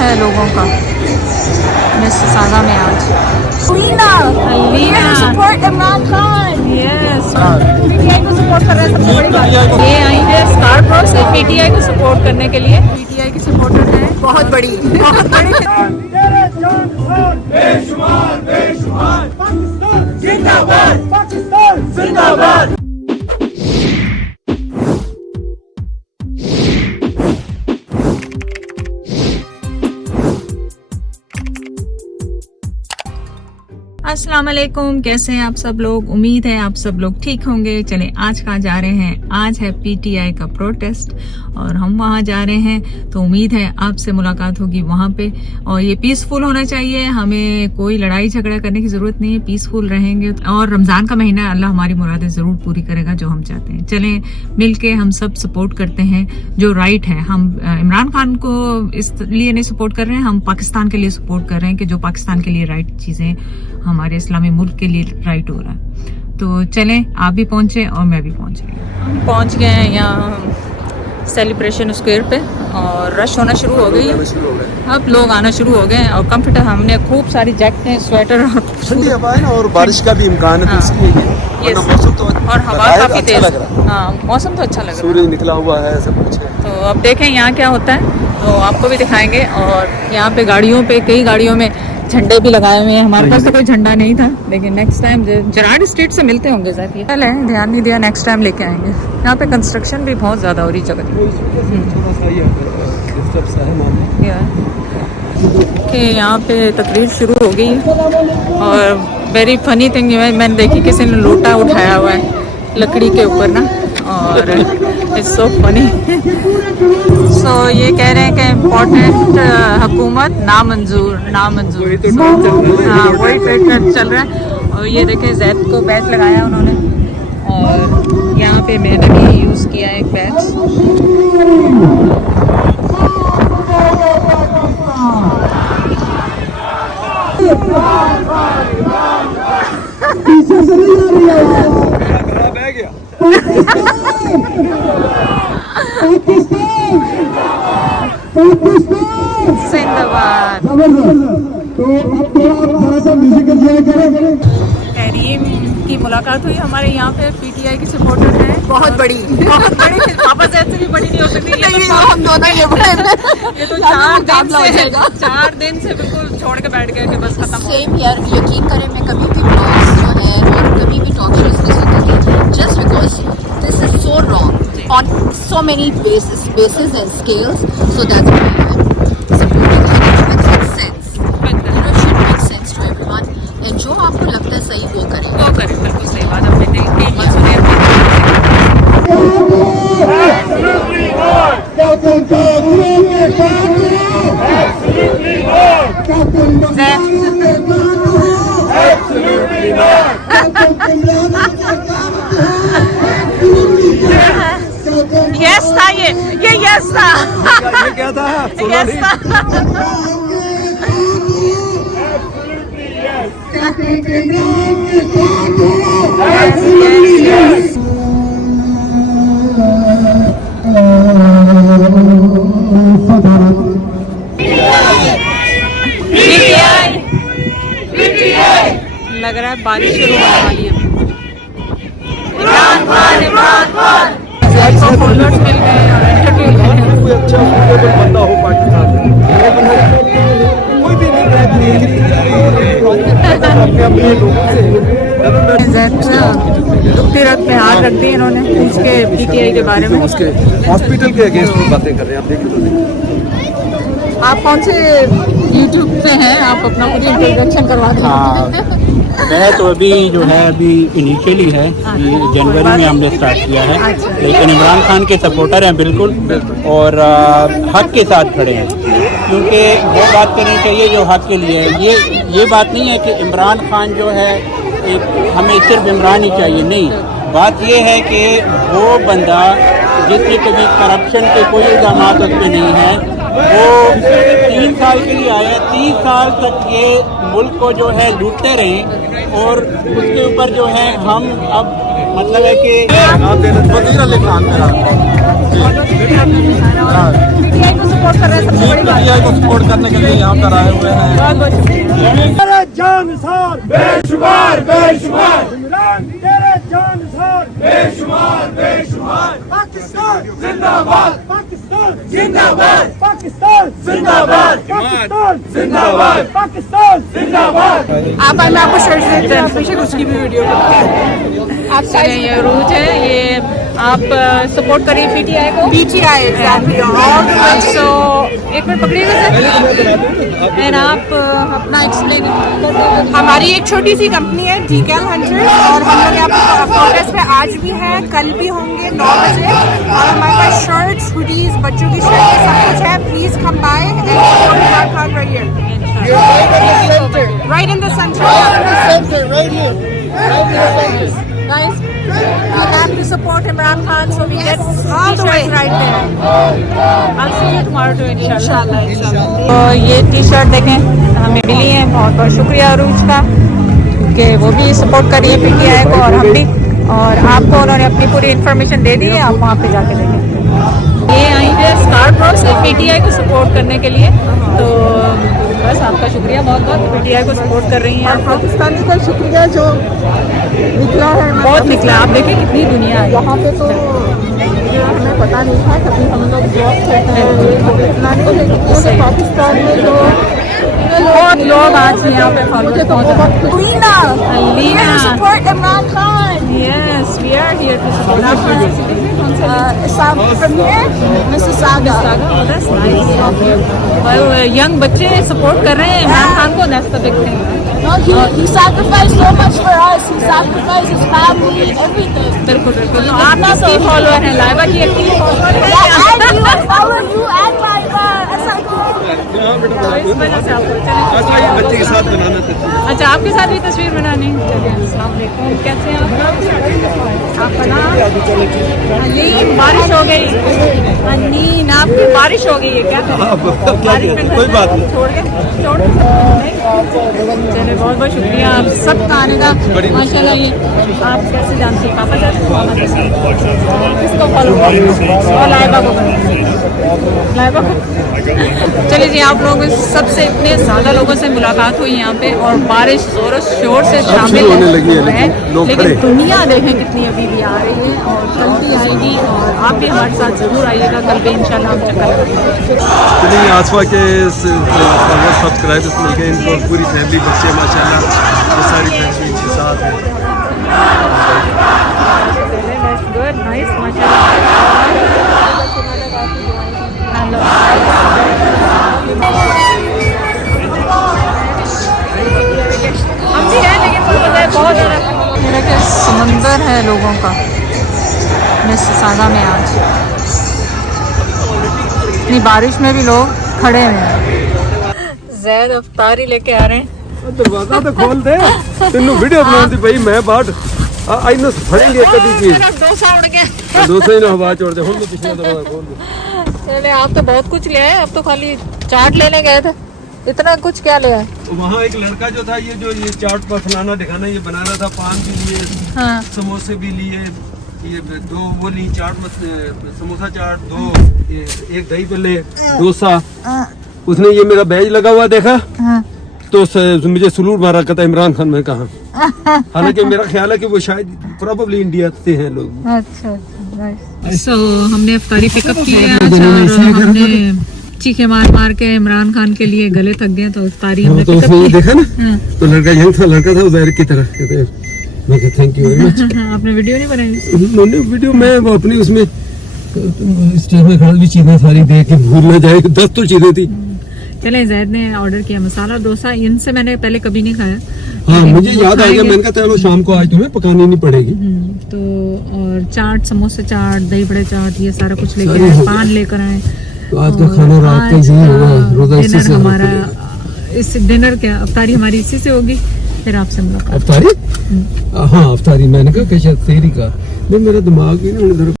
है लोगों का मिसिसागा में आज। support Imran Khan. Yes, PTI को सपोर्ट कर रहे हैं, सबसे बड़ी बात। ये आई है स्कारप्रो से पीटीआई को सपोर्ट करने के लिए। पीटीआई की सपोर्टर है, बहुत बड़ी। बेशुमार बेशुमार जिंदाबाद पाकिस्तान जिंदाबाद। अस्सलाम वालेकुम, कैसे हैं आप सब लोग। उम्मीद है आप सब लोग ठीक होंगे। चले आज कहाँ जा रहे हैं। आज है पीटीआई का प्रोटेस्ट और हम वहाँ जा रहे हैं, तो उम्मीद है आपसे मुलाकात होगी वहाँ पे। और ये पीसफुल होना चाहिए, हमें कोई लड़ाई झगड़ा करने की जरूरत नहीं है। पीसफुल रहेंगे और रमजान का महीना है, अल्लाह हमारी मुरादें जरूर पूरी करेगा जो हम चाहते हैं। चलें मिलके हम सब सपोर्ट करते हैं जो राइट है। हम इमरान खान को इसलिए नहीं सपोर्ट कर रहे हैं, हम पाकिस्तान के लिए सपोर्ट कर रहे हैं कि जो पाकिस्तान के लिए राइट चीजें हमारे इस्लामी मुल्क के लिए राइट हो रहा है। तो चलें, आप भी पहुंचे और मैं भी पहुंच गई। हम पहुंच गए हैं यहाँ सेलिब्रेशन स्क्वायर पे और रश होना शुरू हो गई है। अब लोग आना शुरू हो गए हैं और कंफर्टर हमने खूब सारी जैकेटें, स्वेटर और ठंडी हवा है ना, और बारिश का भी इम्कान है, तो इसलिए मौसम तो और हवा काफी तेज लग रहा है। हाँ, मौसम तो अच्छा लग रहा है, सूरज निकला हुआ है, सब कुछ है। तो अब देखें यहाँ क्या होता है, तो आपको भी दिखाएंगे। और यहाँ पे गाड़ियों पे, कई गाड़ियों में झंडे भी लगाए हुए हैं। हमारे पास तो कोई झंडा नहीं था, लेकिन नेक्स्ट टाइम जराड स्ट्रीट से मिलते होंगे शायद। ये चल है, ध्यान नहीं दिया, नेक्स्ट टाइम लेके आएंगे। यहाँ पे कंस्ट्रक्शन भी बहुत ज़्यादा हो रही जगह के। यहाँ पे तकरीर शुरू हो गई और वेरी फनी थिंग मैंने देखी, किसी ने लोटा उठाया हुआ है लकड़ी के ऊपर ना, और इट्स सो फनी। सो ये कह रहे हैं कि इम्पोर्टेंट हुकूमत नामंजूर। हाँ, वही ट्रेड चल रहा है। और ये देखें, जैद को बैच लगाया उन्होंने और यहाँ पे मैंने भी यूज़ किया एक बैच। जिंदाबाद। करीम की मुलाकात हुई हमारे यहाँ पे, पीटीआई की सपोर्टर है, बहुत बड़ी। पापा से ऐसे भी बड़ी नहीं हो सकती। हम दोनों ये तो 4 दिन से बिल्कुल छोड़ के बैठ गए कि बस खत्म। सेम यार, यकीन करें मैं कभी भी ब्लॉग्स जो है और कभी भी टॉक शोज नहीं सुनती थी, just because this is so wrong on so many basis and scales. So that's why I am supporting it. It sense, you know, should make sense to everyone, and जो आपको लगता है सही वो करें। बिल्कुल सही बात, अपने दिल की मत सुने। यस था ये यस था। ये क्या था? यस था। लग रहा है बारिश शुरू होने वाली है। इमरान खान फॉलोअर्स मिल गए और इंटरव्यू। कोई अच्छा सूटेबल बंदा हो पाकिस्तान में, कोई भी नहीं अपने अपने लोगों से दुखती रख पे हाथ रख दिए इन्होंने, पूछ के पीटीआई के बारे में। उसके हॉस्पिटल के अगेंस्ट में बातें कर रहे हैं। आप देखिए, आप कौन से यूट्यूब पे हैं, आप अपना पूरी इंट्रोडक्शन करवा दें। मैं तो अभी जो है अभी इनिशियली है, जनवरी में हमने स्टार्ट किया है, लेकिन इमरान खान के सपोर्टर हैं बिल्कुल, और हक के साथ खड़े हैं, क्योंकि वो बात करनी चाहिए जो हक के लिए है। ये बात नहीं है कि इमरान खान जो है हमें सिर्फ इमरान ही चाहिए, नहीं। बात ये है कि वो बंदा जिसने कभी करप्शन के कोई इल्ज़ाम उस पर नहीं है, वो 3 साल के लिए आया, 30 साल तक ये मुल्क को जो है लूटते रहे, और उसके ऊपर जो है हम अब मतलब है कि वज़ीर अली खान पीटीआई को सपोर्ट कर रहे हैं, सबसे बड़ी बात। पीटीआई को सपोर्ट करने के लिए यहाँ पर आए हुए हैं। बहुत बहुत शुक्रिया। तेरे जानसार बेशुमार बेशुमार इमरान तेरे जानसार बेशुमार बेशुमार पाकिस्तान जिंदाबाद पाकिस्तान जिंदाबाद पाकिस्तान जिंदाबाद पाकिस्तान जिंदाबाद पाकिस्तान जिंदाबाद। आप मैं आपको शर्ट देते हैं, पीछे उसकी भी वीडियो आप सारे ये रूज है, ये आप सपोर्ट करिए पीटीआई को। PTI exactly. सो एक मिनट पकड़िएगा सर, एंड आप अपना एक्सप्लेन। हमारी एक छोटी सी कंपनी है डीकैल हंटर्स, और हम लोग यहाँ पे प्रोटेस्ट पे आज भी हैं, कल भी होंगे 9 बजे। और हमारे पास शर्ट्स, हुडीज, बच्चों की शर्ट सब कुछ है। Please come by and support Imran Khan right here. Right in the center. Guys, we have to support Imran Khan, so we get all the way right there. I'll see you tomorrow too, Inshallah, inshallah. तो ये T shirt देखें हमें मिली है, बहुत बहुत शुक्रिया अरूज का, क्योंकि वो भी सपोर्ट कर रही है पीटीआई को और हम भी, और आपको उन्होंने अपनी पूरी इन्फॉर्मेशन दे दी है, आप वहाँ पे जाके देखें। ये आई है स्कार प्रो से पीटीआई को सपोर्ट करने के लिए, तो बस आपका शुक्रिया बहुत बहुत, पीटीआई को सपोर्ट कर रही हैं आप। पाकिस्तानी का शुक्रिया जो निकला है, बहुत निकला, आप देखें कितनी दुनिया है यहाँ पे। तो हमें पता नहीं था, कभी हम लोग जॉब करते हैं इतना नहीं, लेकिन पूरे पाकिस्तान में जो बहुत लोग आज यहाँ पे फॉलो मुझे तो बहुत Leena Lina. support Imran Khan. Yes, we are here to support. From here, Mississauga. Oh, that's nice of you. Well, young बच्चे सपोर्ट कर रहे हैं इमरान खान को, that's the big thing. No, he sacrificed so much for us. He sacrificed his family, everything. बिल्कुल बिल्कुल। तो आप किसकी फॉलोअर हैं? लाइबा की एक्टिव फॉलोअर है? Yeah, and you, I follow you and Laiba. तो इस वजह से आपको चलिए। बच्चे के साथ बनाना था। अच्छा, आपके साथ भी तस्वीर बनानी? चलिए, अस्सलाम वालेकुम, कैसे हैं आप? आपका नाम? अलीन। बारिश हो गई अलीन, आपकी बारिश हो गई है क्या? बारिश में कोई बात नहीं। छोड़ के चलिए, बहुत बहुत शुक्रिया आप सबका आने का। माशाल्लाह, ये आप कैसे जानते हैं? पापा जानते हैं? मामा जानते हैं? किसको फॉलो करते हैं? और लाइबा को लाइबा को। चलिए जी, आप लोगों सबसे इतने ज़्यादा लोगों से मुलाकात हुई यहाँ पे, और बारिश जोर शोर से शामिल होने लगी है, लेकिन दुनिया देखें कितनी अभी भी आ रही है, और कल भी आएगी, और आप भी हमारे साथ ज़रूर आइएगा, कल भी इंशाल्लाह हम चक्कर लगाएंगे। चलिए, आसफा के सब्सक्राइबर्स मिल गए इनको, पूरी फैमिली, बच्चे माशाल्लाह, ये सारी फैमिली के साथ है। गुड, नाइस, माशाल्लाह। हम भी हैं, लेकिन बहुत ज़्यादा समंदर है लोगों का मिसिसागा में आज। इतनी बारिश में भी लोग खड़े हुए हैं। ज़ैद अफ्तारी लेके आ रहे हैं। दरवाजा तो खोल दे, तेनू वीडियो बनाती भाई, मैं बाट आइनो फड़ेंगे कभी की डोसा उड़ गया। दूसरे ने हवा छोड़ दे, हम तो पिछला दरवाजा खोल दे। चले, आप तो बहुत कुछ ले आए, अब तो खाली चाट लेने गए थे, इतना कुछ क्या ले आए? वहाँ एक लड़का जो था, ये जो ये चाट पर फलाना दिखाना, ये बना रहा था, पान भी लिए, हाँ। समोसे भी लिए, ये दो वो ली चाट, समोसा चाट दो, एक दही भल्ले, डोसा। उसने ये मेरा बैज लगा हुआ देखा, तो मुझे सलूट मारा, कहता इमरान खान। मैं कहा, हालांकि मेरा ख्याल है कि वो शायद प्रोबेबली इंडिया से हैं लोग। अच्छा, सो हमने अफ्तारी पिकअप की है आज, और हमने चीखे मार मार के इमरान खान के लिए गले थक गए, तो अफ्तारी हमने तो पिकअप उसने की। देखा ना, तो लड़का यंग था, लड़का था उधर की तरह। मैं कहता थैंक यू वेरी मच। आपने वीडियो नहीं बनाई? उन्होंने वीडियो, मैं वो अपनी उसमें स्टेज में खड़ा भी चीजें सारी देख के भूल ना जाए, 10 तो चीजें थी। चले, जैद ने ऑर्डर किया मसाला डोसा, इनसे मैंने पहले कभी नहीं खाया। हाँ, मुझे याद आ गया, मैंने कहा चलो शाम को आज तुम्हें पकानी नहीं पड़ेगी। तो और चाट, समोसे चाट, दही बड़े चाट, ये सारा कुछ लेके आए, पान लेकर आए। तो आज का खाना रात का इसी होगा, रोजा इसी डिनर से हमारा, इस डिनर क्या अफ्तारी हमारी इसी से होगी। फिर आपसे मुलाकात। अफ्तारी? हाँ, अफ्तारी मैंने कहा कि शायद सेहरी का, मेरा दिमाग ही ना